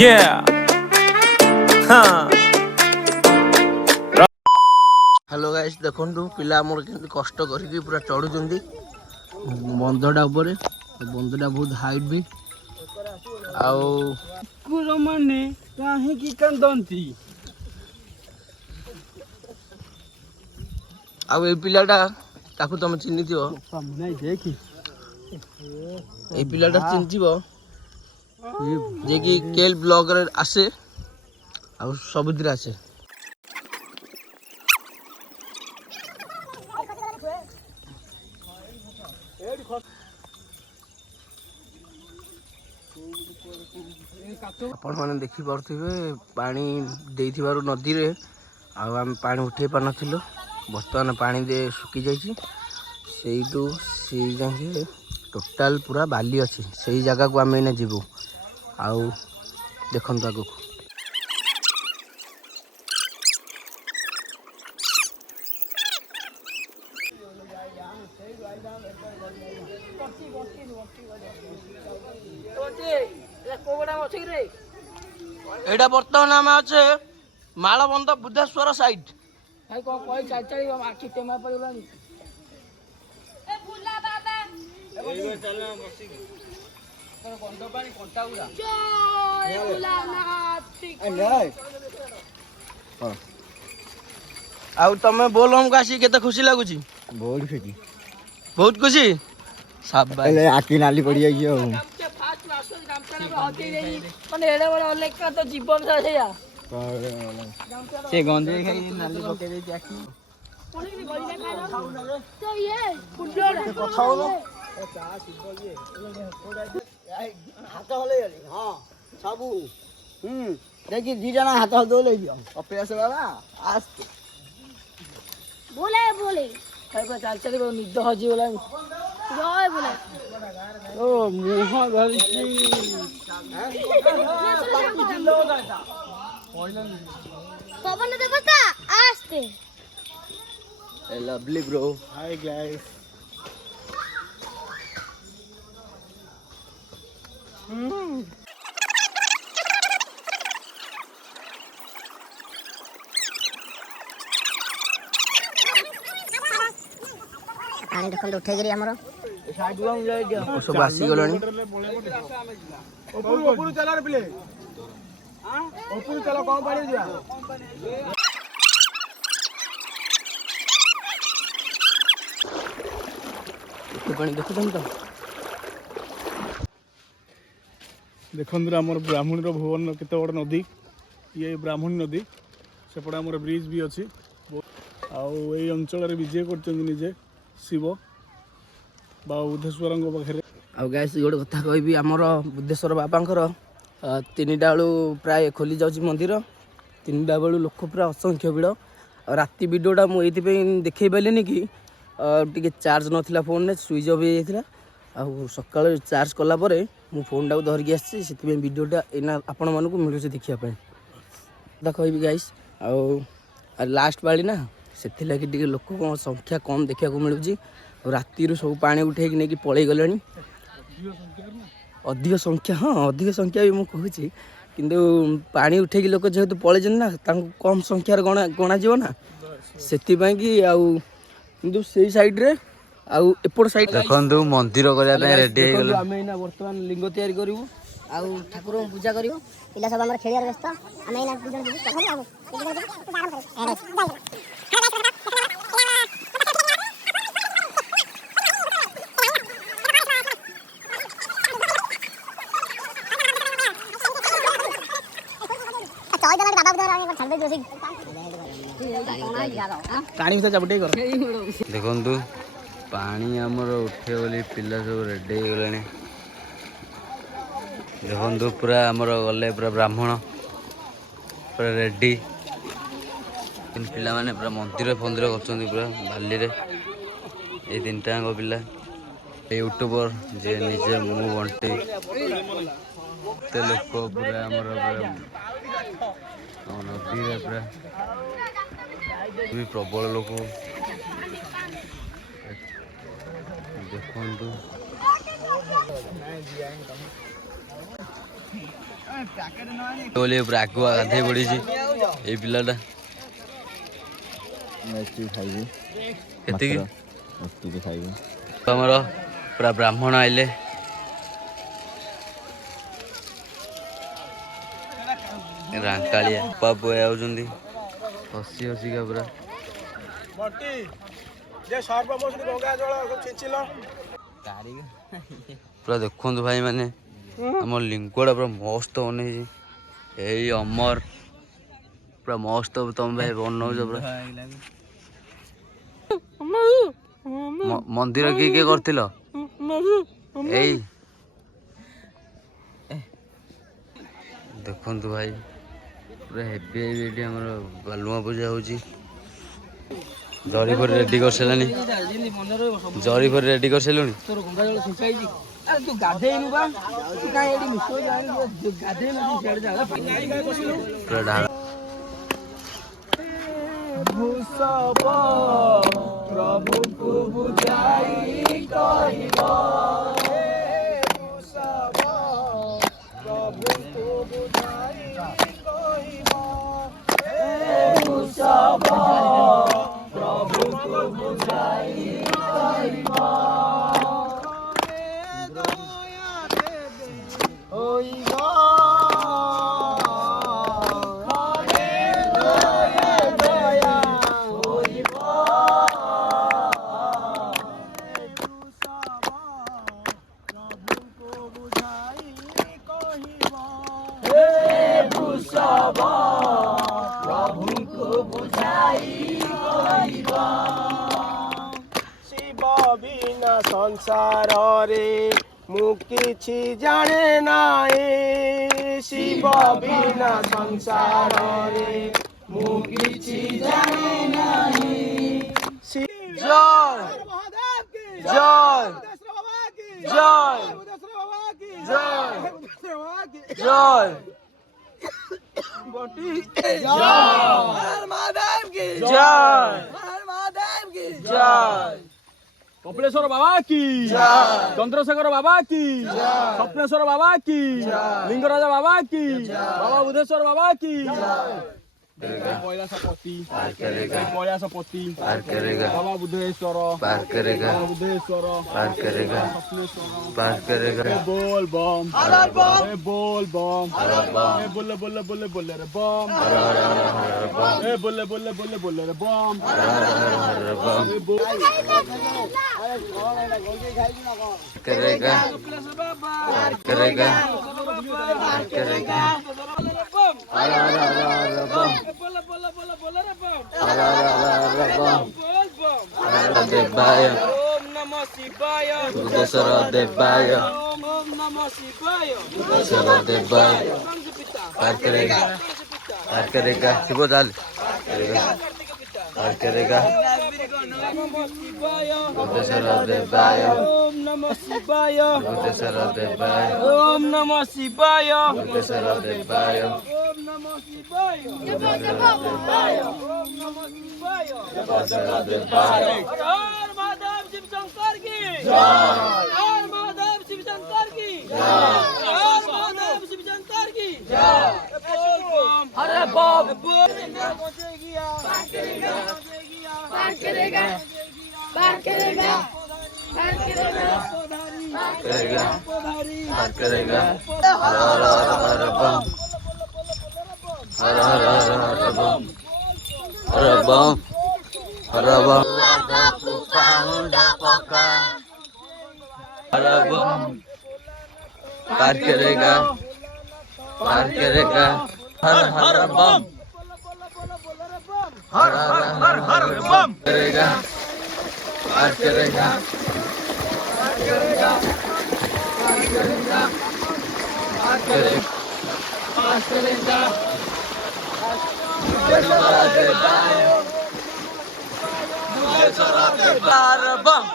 Yeah. Huh. Hello guys देखंतु पिला हमर केंति कष्ट करके पूरा चढ़ुचंदी बंधटा ऊपर बंधटा बहुत हाइट भी आउ कुकुर माने काहे की कांदंती आउ ए पिलाटा ताकू तुम चिन्हि थियो नहीं देखी ए पिलाटा चिन्हिबो जे कि केल ब्लॉग रे आसे आउ सबुदिर आसे आपण माने देखि पारथिबे पानी देइथिबारु नदी रे आम पानी उठे पार नथिलु बर्तमान पानी दे सुखी जाइछि सेइटू सेइ जाके टोटाल पूरा बाली अछि सेइ जगह को आम एने जीवु आउ देखंतु आगु एटा बर्तमान आम अच्छे मालबंध बुद्धेश्वर साइड भाई को कोई चाल चली आखि तेमा पड़लानी ए भुला बाबा ए चलना मसी तोर गंध पानी कंटा उरा जय भुला नाथ नहीं हां आउ तमे बोल हम कासी केते खुशी लागुची बहुत खुशी बहुत खुशी शाबाश ए आखि नाली पड़ी आई हो फास्ट आसो काम चला होती नहीं माने एडे बड़ लेक का तो जीवन सा है यार से गंधे खाई नाली पके दे आखि तो ये कुंडल কথা হলো हाथ हले हां सबु देखि दी जना हाथ दो ले दियो अपेस बाबा आज बोले बोले भाई को चाल चली निद हजी बोला जय बोले ओ मुह धरछि पवन देवता आस्ते ए लवली ब्रो हाय गाइस पानी देखो उठे गिरी हमरो साइड लंग जाय दियो सब आसी गलनी ओपुर ओपुर चला रे प्ले हां ओपुर चला कौन पानी दिया तो पानी देखो तुम तो देखंद्र आमर ब्राह्मणी भुवन केते बड़ नदी ये ब्राह्मणी नदी सेपटे आमर ब्रिज भी अच्छी आउ ये अंचल विजय कर निजे शिव बा बुद्धेश्वर पाखे आ गाइस गोटे कथा कहबी आमर बुद्धेश्वर बाबांकर 3टा बेलू प्राय खोली जाउची मंदिर 3टा बेलू लोक पूरा असंख्य भिड़ आ राति वीडियोटा मु एथि देखै पाइलेनी कि टिके चार्ज नथिला फोन ने स्विच ऑफ हो जाइथिला आ सकाळ चार्ज कला परे मु फोन टाको धरकी आछि सेति वीडियोटा एना आपण मानको मिलुছে देखिया पे दा कहबी गाइस आ लास्ट बाली ना सेति लागि टिके लोक संख्या कम देखिया को मिलुची राति सब पानी उठे नहीं पलि गले अधिक संख्या हाँ अधिक संख्या भी मुझे किंतु पानी उठे लोक जेहेतु पलि ना कम संख्यार गणा जीव ना से कि से साइड रे आउ एपट साइड देखंतु मंदिर करिया रेडी हे गेल आमे ना वर्तमान लिंग तैयारी करिवु आउ ठाकुर पूजा करियो पिला सब हमर खेलियार व्यस्त आमे ना पूजा करियो देखंतु पानी आमर उठे बोली पिला सब रेडी हो गले देखंतु पूरा आमर गले पूरा ब्राह्मण पूरा रेडी पिला माने पूरा मंदिर फंदिर करछन्ती पूरा बाली रे ए 3टा पिला यूट्यूबर जे निजे मु बंटी ते लोक पूरा आमर नदी रे पूरा भी प्रबल लोक देखंतु बोले पूरा आगुआ गाधे पड़ी ये पिलाटा खाइबी केतिकी खाइबी तमर पूरा ब्राह्मण आइले रांकालिया बाबू आउଛନ୍ତି हसी हसीका पूरा पूरा देखु भाई माने आम लिंगड़ा पूरा मस्त बन अमर पूरा मस्त तुम भाई बनौज पूरा मंदिर किए किए करथिल एई देखु भाई पूरा हेवी हेवी आम बालुआ पूजा होची जरी फरी रेडी कर सारानी जरी फरी रेडी कर सारूनी ତୋର ଗଙ୍ଗା ଜଳ ଛିଞ୍ଚା ହେଇଛି ଆରେ ତୁ ଗାଧେଇନୁ ବା ତୁ କାଇଁ ଏଠି ମିଶୋ ଜାଣି ଗାଧେଇନୁ ତୁ ସିଆଡେ ଯା पूरा ढाल ଭୂଷବ ପ୍ରଭୁଙ୍କୁ ବୁଝାଇ କହିବ ଭୂଷବ ପ୍ରଭୁଙ୍କୁ ବୁଝାଇ କହିବ ଭୂଷବ ପ୍ରଭୁଙ୍କୁ ବୁଝାଇ କହିବ ଦୟା ଦେବେ ହୋଇବ संसार रे मु किछि जाने नाए शिव बिना संसार रे मु किछि जाने नाए जय जय जय जय जय बोटी जय हर महादेव की जय हर महादेव की जय कपिलेश्वर बाबा की चंद्रशेखर बाबा की स्वप्नेश्वर बाबा की लिंगराज बाबा की बाबा बुधेश्वर बाबा की कैलाशपति कैलाशपति बाबा बुधेश्वर बुधेश्वर स्वप्नेश्वर बोल बम बोल बम बोले बोले बोले बोले रे बम बोले बोले बोले बोले रे बम करेगा करेगा करेगा देवाय ओम नमः शिवाय बुधेश्वर देवाय ओम नमः शिवाय बुधेश्वर देवाय पार करेगा शिव चाल पार करेगा बुधेश्वर देवाय ओम नमः शिवाय बुधेश्वर देवाय ओम नमः शिवाय बुधेश्वर देवाय ओम नमः शिवाय ओम नमः शिवाय बुधेश्वर देवाय हर महादेव शिव शंकर की हर महादेव शिव शंकर की हर महादेव शिव शंकर की अरे बाप पार करेगा पार करेगा पार करेगा करेगा पार करेगा हर हर हर बम हर हर हर हर बम हर बम हर बम हर बम पार करेगा हर हर बम हर हर हर बम करेगा पार करेगा हर बम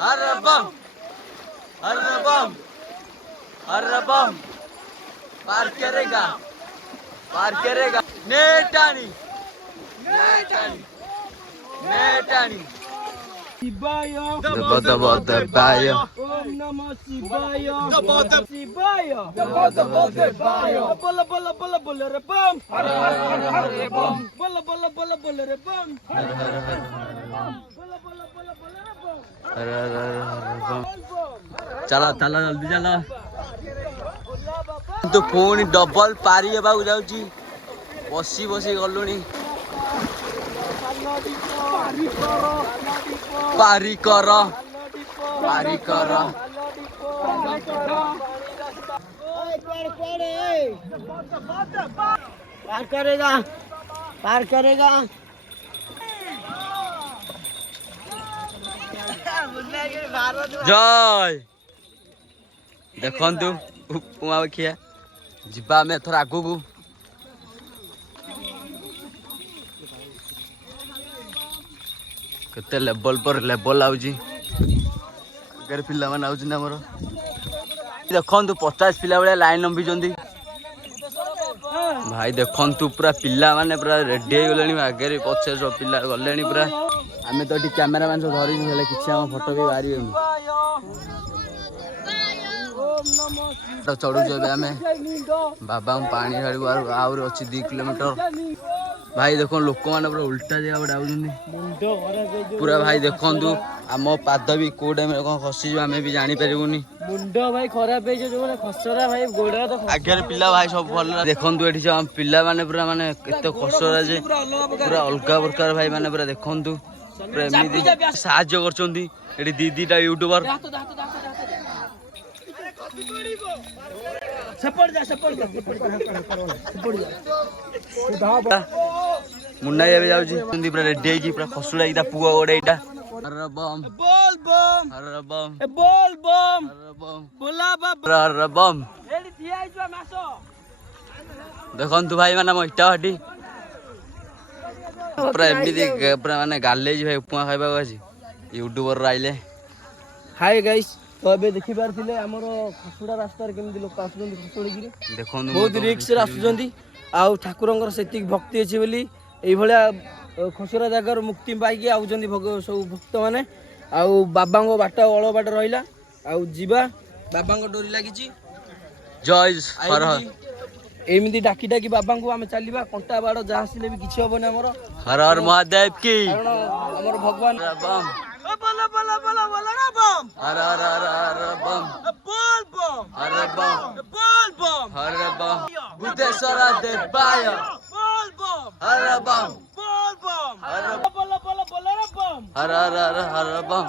हर बम हर बम हर बम पार करेगा नेटानी नेटानी नेटानी ଦେବ ଦେବ ଦେବାୟ ओम नमः शिवाय शिवाय बोल बोल बोल बोल रे बम हर हर हर हर रे बम बोल बोल बोल बोल रे बम हर हर हर बोल बोल बोल बोल रे बम हर हर हर बम चलो चलो जल्दी चलो तो पुणी डबल पारी हेबाकू जाउची बसी बसी गलुणी पारी कर पारी कर पार करेगा पार करेगा जय देखंतु उपमा खिया जिबा में थोड़ा आगू को केते लेवल पर लेवल आउची अगर पिला माने आउची ना हमर देखंतु 50 पिला बेले लाइन नंबीचंदी भाई देखंतु पूरा पिला माने पूरा रेडी हो गलेनी आगे पछे सब पिला गलेनी पूरा आमे तो कैमरामैन सब धरी हेले किछि हम फोटो भी बारी चढ़ू आम बाबा पानी ढाड़ी आहुरी अच्छी 2 किलोमीटर भाई देख लोक मैंने पूरा उल्टा जगह पे डाउन पूरा भाई देखु आम पाद भी कौ टाइम कौन खसी आम भी जानीपारूनी मुंड भाई खराब हो खसरा भाई गोड़ तो आगे पिला भाई सब भल देखु ये पिला माने पूरा माने केते खसरा जे पूरा अलग प्रकार भाई माने पूरा देखु पूरा एमती साहाଯ୍य करछंती एठी दीदीटा यूट्यूबर मुन्ना भी जाउची पूरा रेडी है पूरा खसुड़ा की पुआ गोड़े एटा हर बम बोल बम हर बम बोल बम हर बम बोला बाबा हर बम एडी थिया आइछो मासो देखंतु भाई माने म इटा हटी पूरा एमती पूरा माने गालेज भाई उपमा खाइबा अछि यूट्यूबर आइले हाय गाइस तो अबे देखि पारथिले हमरो खसुड़ा रास्ता रे केमति लोक आसुचंदी खसुड़ी गिरी देखंतु बहुत रिक्स रे आसुचंदी आउ ठाकुरंगर सेतिक भक्ति अछि बोली एई भलिया खसुरा जागर मुक्ति पाइकी आउचंदी सब भक्त माने आउ बाबांगो बाट अळ बाट रहिला आउ जीवा बाबांगो डोरी लागिची जय हर हर एमिति डाकी डाकी बाबांगो आमे चलीबा कंटा बाड़ जा आसिले भी किछि होबो न हमरो हर हर महादेव की कारण हमर भगवान हर बम बोला बोला बोला बोला रे बम हर हर हर हर बम बोल बम हर बम बोल बम हर बम बुद्धेश्वरा देवाय बोल बम हर बम बोल बम हर बोला बोला बोला रे बम हर हर हर हर बम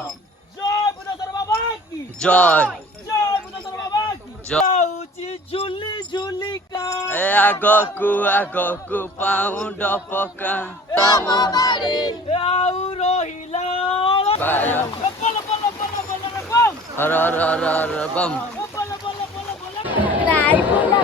जय बुद्धेश्वर बाबा की जय जय बुद्धेश्वर बाबा की जाउची झुली झुली का ए आगकु पाउंड पका तम आउ रोहिला पाया बोला बोला बोला बोला रे बम हर हर हर हर बम बोला बोला बोला बोला राई बोला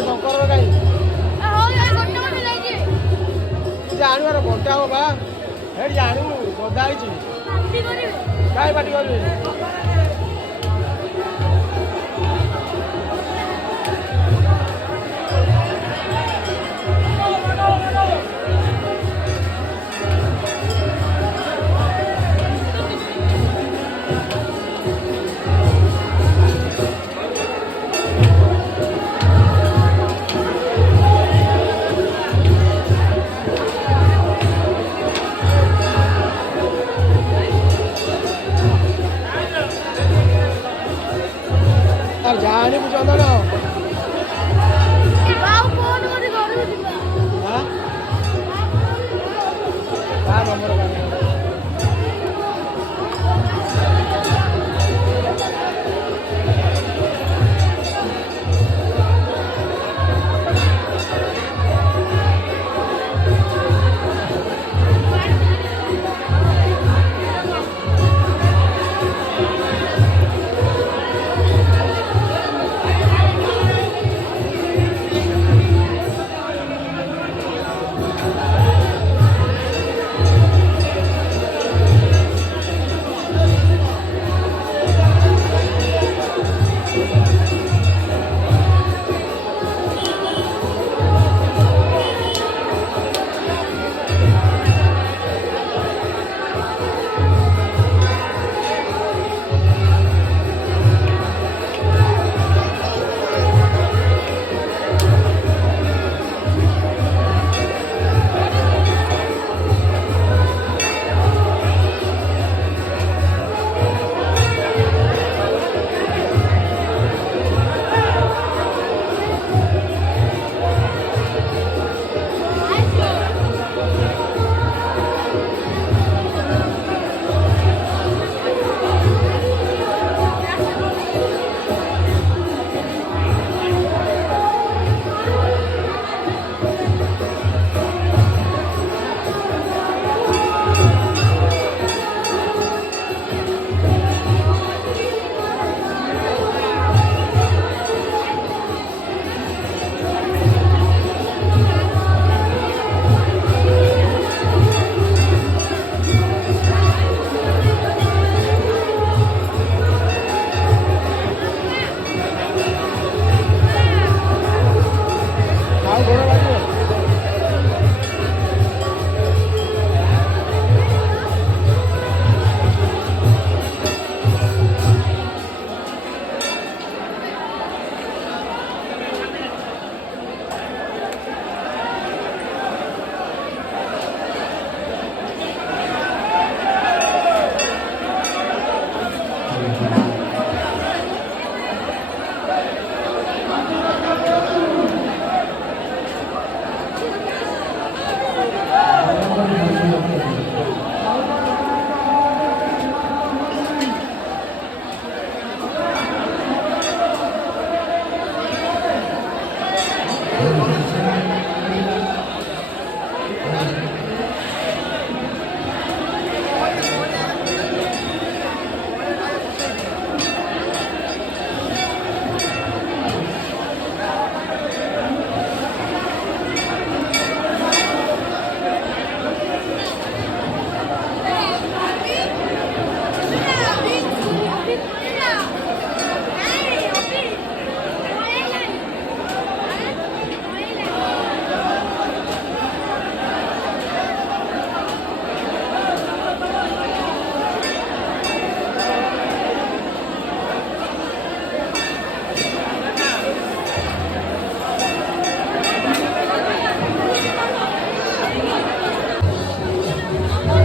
ଶଙ୍କର କାଇଁ ହଉ ଯାଇ ଗୋଟେ ଗୋଟେ ଯାଇକି ଜାଣିବାର ଘଣ୍ଟା ହବ ବା ଏଠି ଜାଣିବୁ ଗଦା ହେଇଛି ପାର୍ଟି କରିବେ କାଇଁ ପାଟି କରିବି ଜାଣିବୁ ଚନ୍ଦନ ଆଉ ଫୋନ କରି ଘରକୁ ଯିବା କା ନମ୍ବର ଆଉ